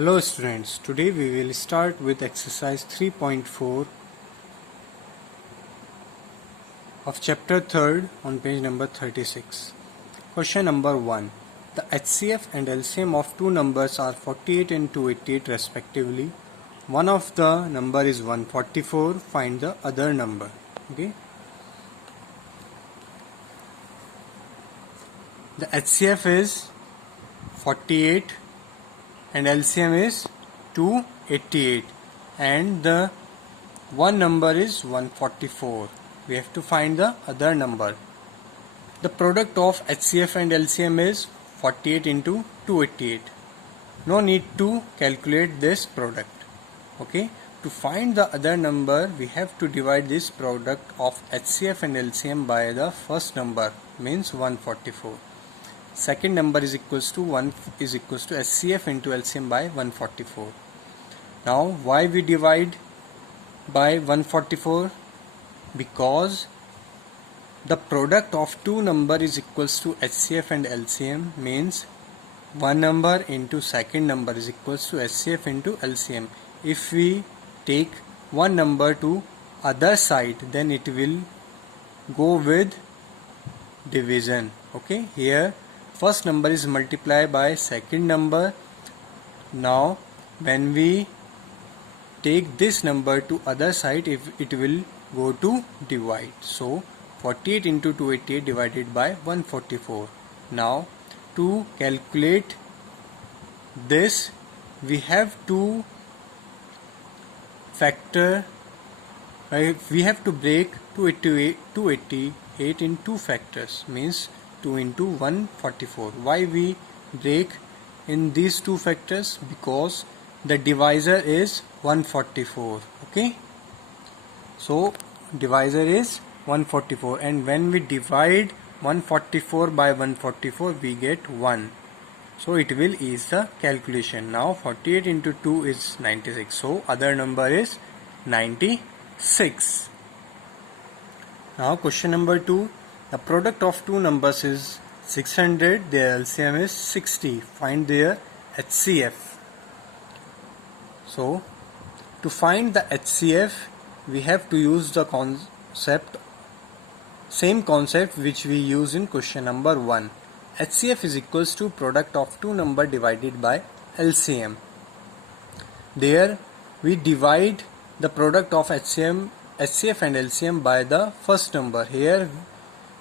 Hello students, today we will start with exercise 3.4 of chapter 3rd on page number 36. Question number 1. The HCF and LCM of two numbers are 48 and 288 respectively. One of the number is 144, find the other number. Okay. The HCF is 48 and LCM is 288 and the one number is 144. We have to find the other number. The product of HCF and LCM is 48 into 288. No need to calculate this product. Okay. To find the other number, we have to divide this product of HCF and LCM by the first number, means 144. Second number is equals to HCF into LCM by 144. Now why we divide by 144? Because the product of two number is equals to HCF and LCM, means one number into second number is equals to HCF into LCM. If we take one number to other side, then it will go with division. Okay, here first number is multiplied by second number. Now when we take this number to other side, it will go to divide. So 48 into 288 divided by 144. Now to calculate this, we have to factor, we have to break 288 in two factors, means 2 into 144. Why we break in these two factors? Because the divisor is 144. Okay, so divisor is 144, and when we divide 144 by 144, we get 1. So it will ease the calculation. Now 48 into 2 is 96. So other number is 96. Now question number 2. The product of two numbers is 600, their LCM is 60. Find their HCF. So, to find the HCF, we have to use the same concept which we use in question number 1. HCF is equals to product of two number divided by LCM. There, we divide the product of HCF and LCM by the first number. Here,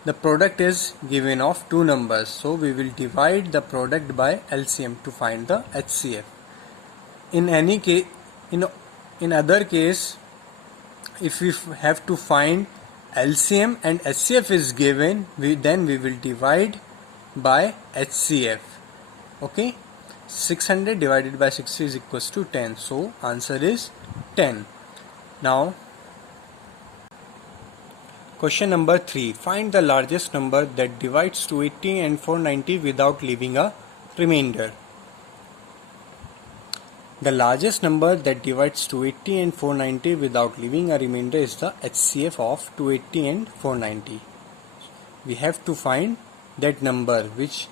the product is given of two numbers, so we will divide the product by LCM to find the HCF. In any case, in other case, if we have to find LCM and HCF is given, then we will divide by HCF. Okay, 600 divided by 60 is equals to 10. So answer is 10. Now question number 3. Find the largest number that divides 280 and 490 without leaving a remainder. The largest number that divides 280 and 490 without leaving a remainder is the HCF of 280 and 490. We have to find that number which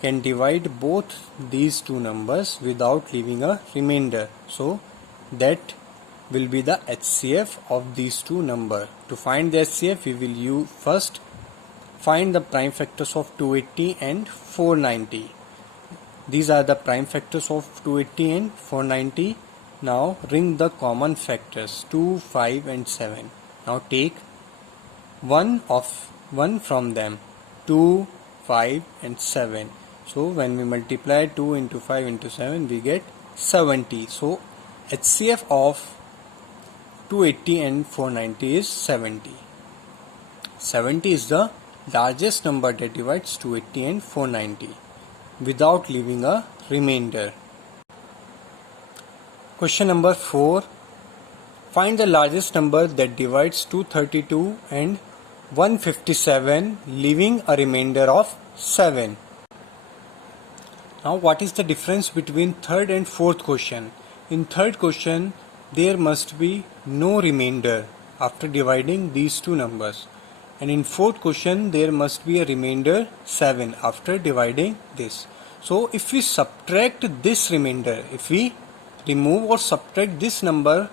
can divide both these two numbers without leaving a remainder. So that will be the HCF of these two numbers. To find the HCF, we will first find the prime factors of 280 and 490. These are the prime factors of 280 and 490. Now ring the common factors 2, 5 and 7. Now take one from them, 2, 5 and 7. So when we multiply 2 into 5 into 7, we get 70. So HCF of 280 and 490 is 70. 70 is the largest number that divides 280 and 490 without leaving a remainder. Question number 4. Find the largest number that divides 232 and 157 leaving a remainder of 7. Now what is the difference between third and fourth question? In third question, there must be no remainder after dividing these two numbers, and in fourth question there must be a remainder 7 after dividing this. So if we subtract this remainder, if we remove or subtract this number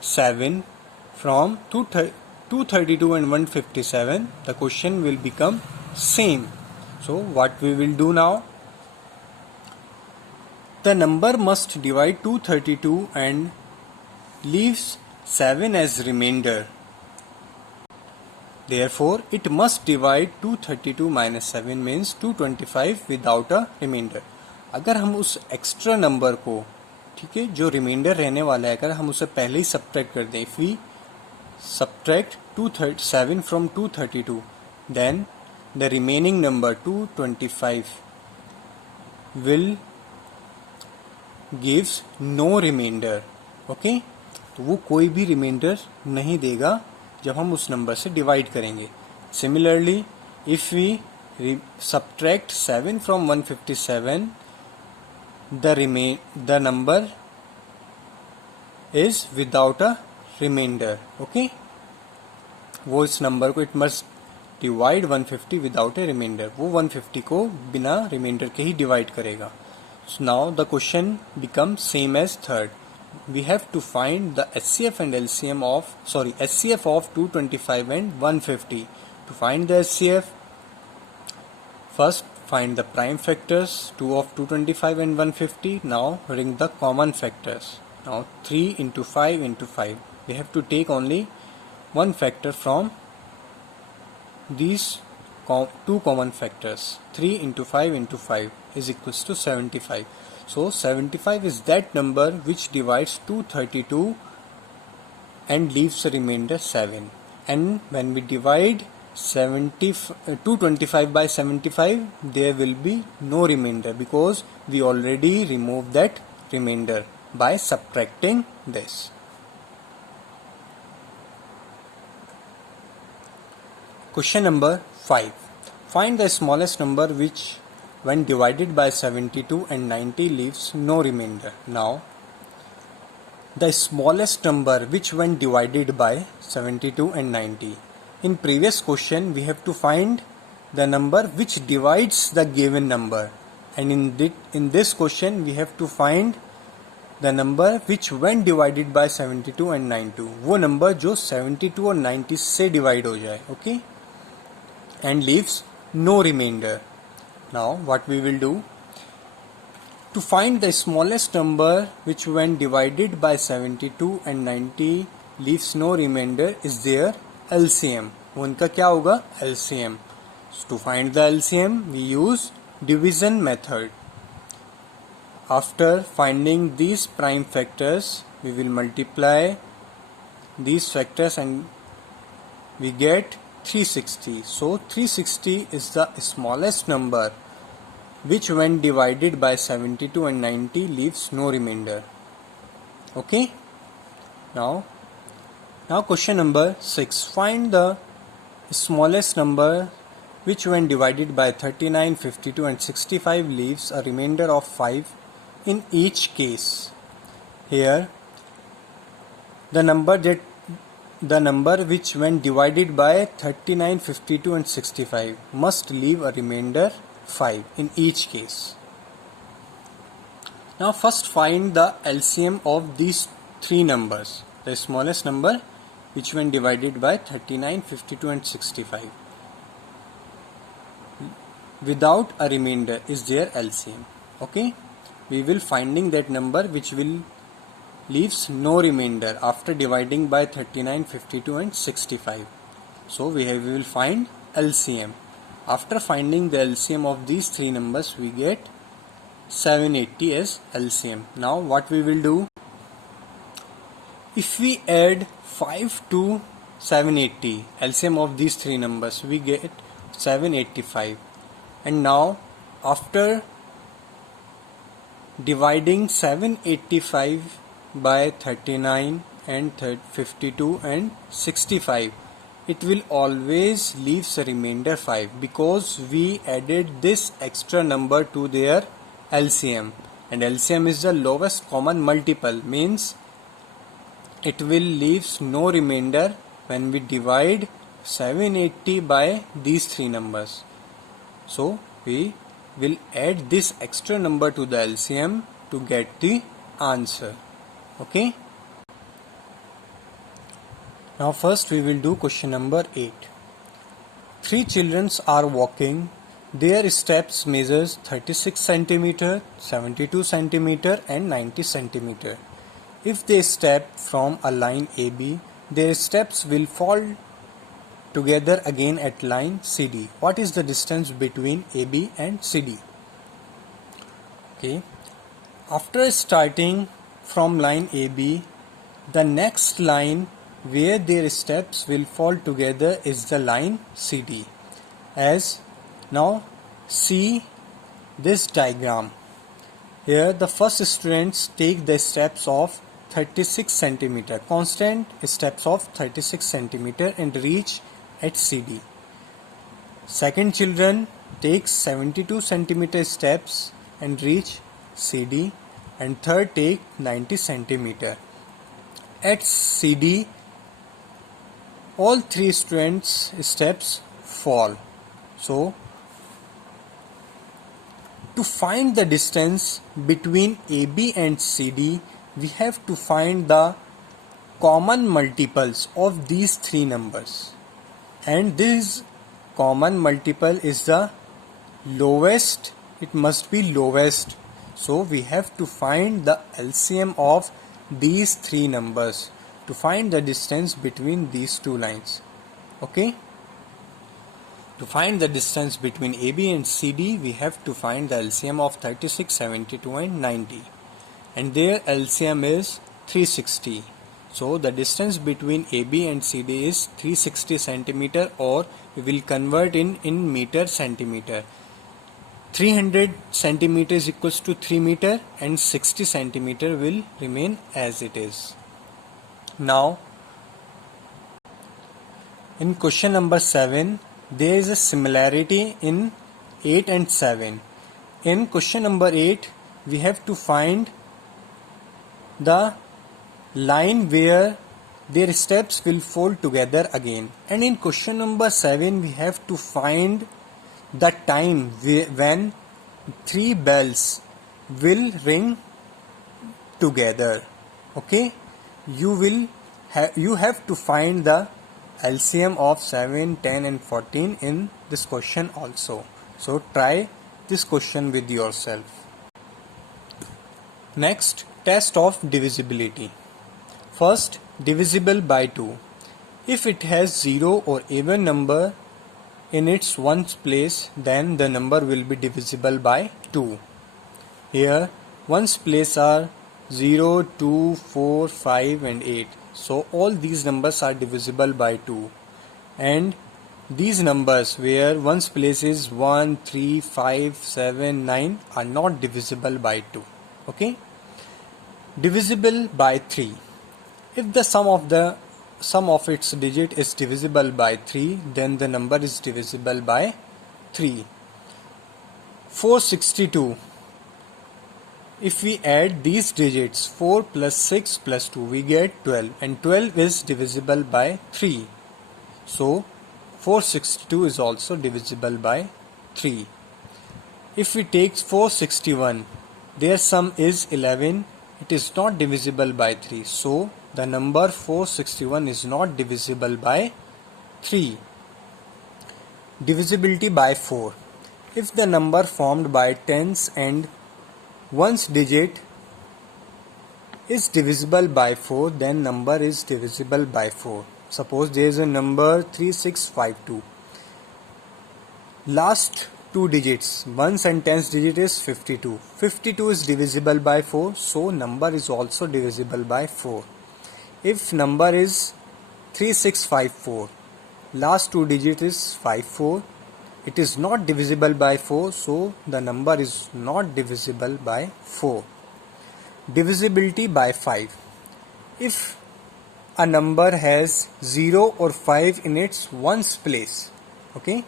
7 from 232 and 157, the question will become same. So what we will do now? The number must divide 232 and leaves 7 as remainder. Therefore, it must divide 232 minus 7 means 225 without a remainder. अगर हम उस extra number को, ठीक है, जो reminder रहने वाला है, अगर हम उसे पहले ही सब्ट्रैक्ट कर दें, if we subtract 237 from 232, then the remaining number 225 will gives no remainder. Okay, तो वो कोई भी रिमाइंडर नहीं देगा जब हम उस नंबर से डिवाइड करेंगे. Similarly if we subtract 7 from 157, the number is without a remainder. Okay, वो इस नंबर को it must divide 150 without a remainder. वो 150 को बिना रिमाइंडर के ही डिवाइड करेगा. So now the question becomes same as third. We have to find the HCF and LCM of HCF of 225 and 150. To find the HCF, first find the prime factors 2 of 225 and 150. Now ring the common factors. Now 3 into 5 into 5. We have to take only one factor from these two common factors. 3 into 5 into 5 is equals to 75. So 75 is that number which divides 232 and leaves a remainder 7. And when we divide 225 by 75, there will be no remainder because we already removed that remainder by subtracting this. Question number 5. Find the smallest number which when divided by 72 and 90 leaves no remainder. Now, the smallest number which when divided by 72 and 90. In previous question, we have to find the number which divides the given number. And in this question, we have to find the number which when divided by 72 and 92. वो number जो 72 और 90 से divide हो जाए. Okay? And leaves no remainder. Now what we will do, to find the smallest number which when divided by 72 and 90 leaves no remainder is their LCM. उनका क्या होगा? LCM. So to find the LCM we use division method. After finding these prime factors, we will multiply these factors and we get 360. So 360 is the smallest number which when divided by 72 and 90 leaves no remainder. Okay? Now question number 6. Find the smallest number which when divided by 39, 52 and 65 leaves a remainder of 5 in each case. Here the number which when divided by 39, 52 and 65 must leave a remainder 5 in each case. Now first find the LCM of these three numbers. The smallest number which when divided by 39, 52 and 65 without a remainder is their LCM. Okay, we will finding that number which will leaves no remainder after dividing by 39, 52 and 65. So we will find LCM. After finding the LCM of these three numbers, we get 780 as LCM. Now what we will do, if we add 5 to 780, LCM of these three numbers, we get 785. And now after dividing 785 by 39 and 52 and 65, it will always leaves a remainder 5 because we added this extra number to their LCM, and LCM is the lowest common multiple, means it will leaves no remainder when we divide 780 by these three numbers. So we will add this extra number to the LCM to get the answer. Okay. Now first we will do question number 8. 3 children are walking. Their steps measures 36 cm, 72 cm and 90 cm. If they step from a line AB, their steps will fall together again at line CD. What is the distance between AB and CD? Okay. After starting from line AB, the next line where their steps will fall together is the line CD. As now see this diagram. Here the first students take the steps of 36 cm, constant steps of 36 cm and reach at CD. Second children takes 72 cm steps and reach CD, and third take 90 cm. At CD, all 3 students' steps fall. So, to find the distance between AB and CD, we have to find the common multiples of these 3 numbers. And this common multiple is the lowest. It must be lowest. So we have to find the LCM of these 3 numbers to find the distance between these 2 lines. Okay. To find the distance between AB and CD, we have to find the LCM of 36, 72 and 90. And their LCM is 360. So the distance between AB and CD is 360 centimeter, or we will convert in meter centimeter. 300 centimeters equals to 3 meter and 60 centimeter will remain as it is. Now in question number 7, there is a similarity in 8 and 7. In question number 8, we have to find the line where their steps will fall together again. And in question number 7, we have to find the time when 3 bells will ring together. Okay, you have to find the LCM of 7, 10 and 14 in this question also. So try this question with yourself. Next, test of divisibility. First, divisible by 2. If it has 0 or even number in its ones place, then the number will be divisible by 2. Here ones place are 0, 2, 4, 5 and 8. So all these numbers are divisible by 2. And these numbers where ones place is 1, 3, 5, 7, 9 are not divisible by 2. Okay. Divisible by 3. If the sum of its digit is divisible by 3, then the number is divisible by 3. 462. If we add these digits 4 plus 6 plus 2, we get 12, and 12 is divisible by 3. So 462 is also divisible by 3. If we take 461, their sum is 11. It is not divisible by 3. So the number 461 is not divisible by 3. Divisibility by 4. If the number formed by tens and ones digit is divisible by 4, then number is divisible by 4. Suppose there is a number 3652. Last 2 digits, ones and tens digit is 52. 52 is divisible by 4, so number is also divisible by 4. If number is 3654, last 2 digit is 54, it is not divisible by 4, so the number is not divisible by 4. Divisibility by 5. If a number has 0 or 5 in its ones place, okay,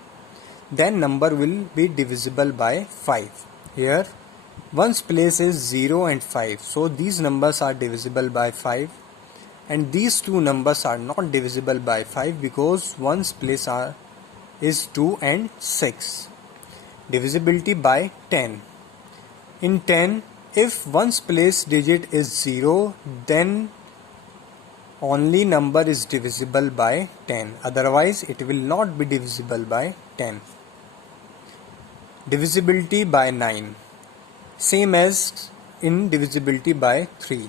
then number will be divisible by 5. Here ones place is 0 and 5, so these numbers are divisible by 5, and these 2 numbers are not divisible by 5 because ones place is 2 and 6. divisibility by 10. In 10, if one's place digit is 0, then only number is divisible by 10. Otherwise, it will not be divisible by 10. Divisibility by 9. Same as in divisibility by 3.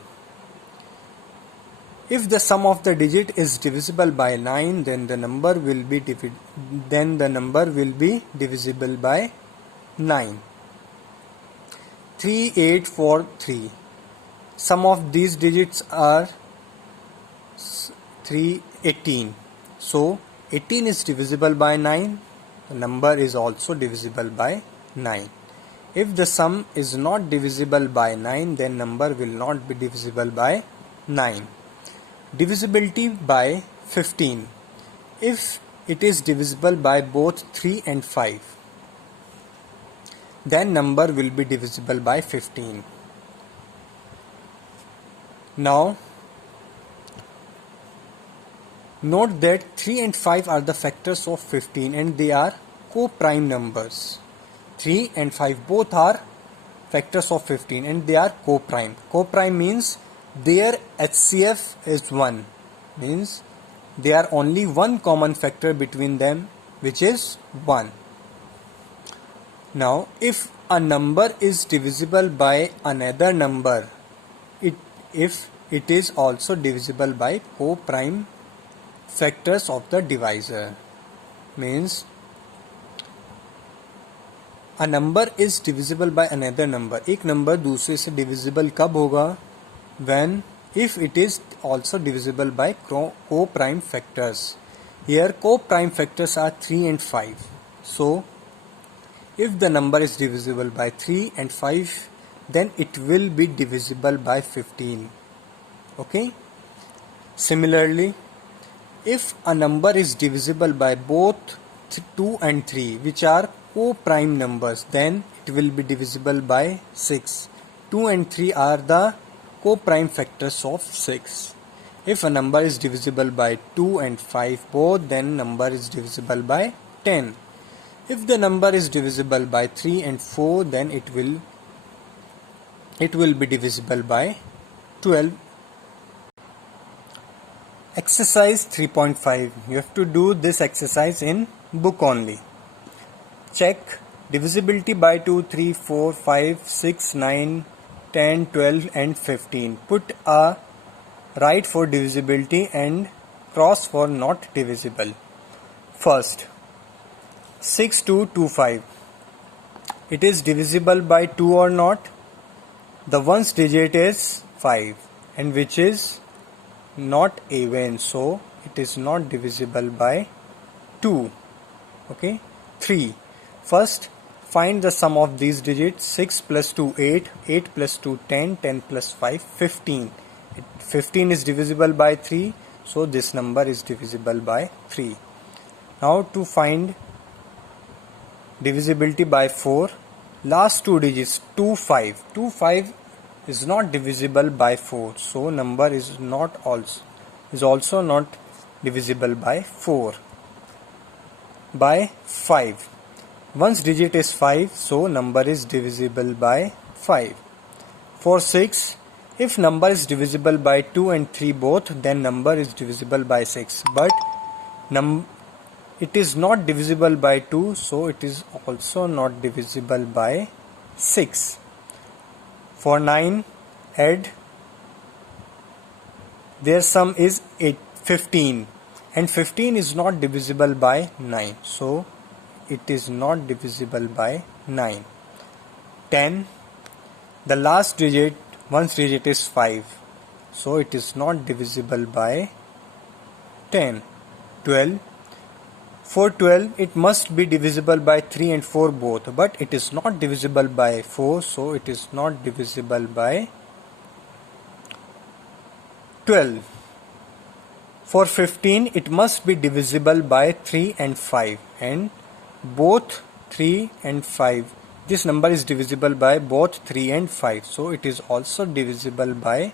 If the sum of the digit is divisible by 9, then the number will be divisible by 9. 3, 8, 4, 3. Sum of these digits are 18. So 18 is divisible by 9. The number is also divisible by 9. If the sum is not divisible by 9, then number will not be divisible by 9. Divisibility by 15. If it is divisible by both 3 and 5, then number will be divisible by 15. Now, note that 3 and 5 are the factors of 15 and they are co-prime numbers. 3 and 5 both are factors of 15 and they are co-prime. Co-prime means their HCF is 1. Means there are only one common factor between them, which is 1. Now, if a number is divisible by another number, if it is also divisible by co-prime factors of the divisor. Means a number is divisible by another number. एक number दूसरे से divisible कब होगा? When if it is also divisible by co-prime factors. Here co-prime factors are 3 and 5. So if the number is divisible by 3 and 5, then it will be divisible by 15. Okay? Similarly, if a number is divisible by both 2 and 3, which are co-prime numbers, then it will be divisible by 6. 2 and 3 are the co-prime factors of 6. If a number is divisible by 2 and 5 both, then number is divisible by 10. If the number is divisible by 3 and 4, then it will be divisible by 12. Exercise 3.5. You have to do this exercise in book only. Check divisibility by 2, 3, 4, 5, 6, 9, 10, 12 and 15. Put a right for divisibility and cross for not divisible. First, 6225. It is divisible by 2 or not? The ones digit is 5 and which is not even, so it is not divisible by 2. Okay. 3. First, find the sum of these digits. 6 plus 2 8, 8 plus 2 10, 10 plus 5 15. 15 is divisible by 3, so this number is divisible by 3. Now to find divisibility by 4, last two digits 2 5. 2 5 is not divisible by 4, so number is also not divisible by 4. By 5. One's digit is 5, so number is divisible by 5. For 6, if number is divisible by 2 and 3 both, then number is divisible by 6. But it is not divisible by 2, so it is also not divisible by 6. For 9, add. Their sum is 15. And 15 is not divisible by 9. So it is not divisible by 9. 10. The last digit, one's digit is 5. So it is not divisible by 10. 12. For 12, it must be divisible by 3 and 4 both. But it is not divisible by 4. So it is not divisible by 12. For 15, it must be divisible by 3 and 5. And both 3 and 5. This number is divisible by both 3 and 5. So it is also divisible by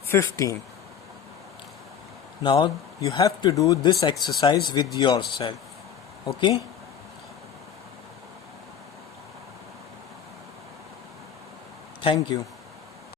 15. Now you have to do this exercise with yourself. Okay? Thank you.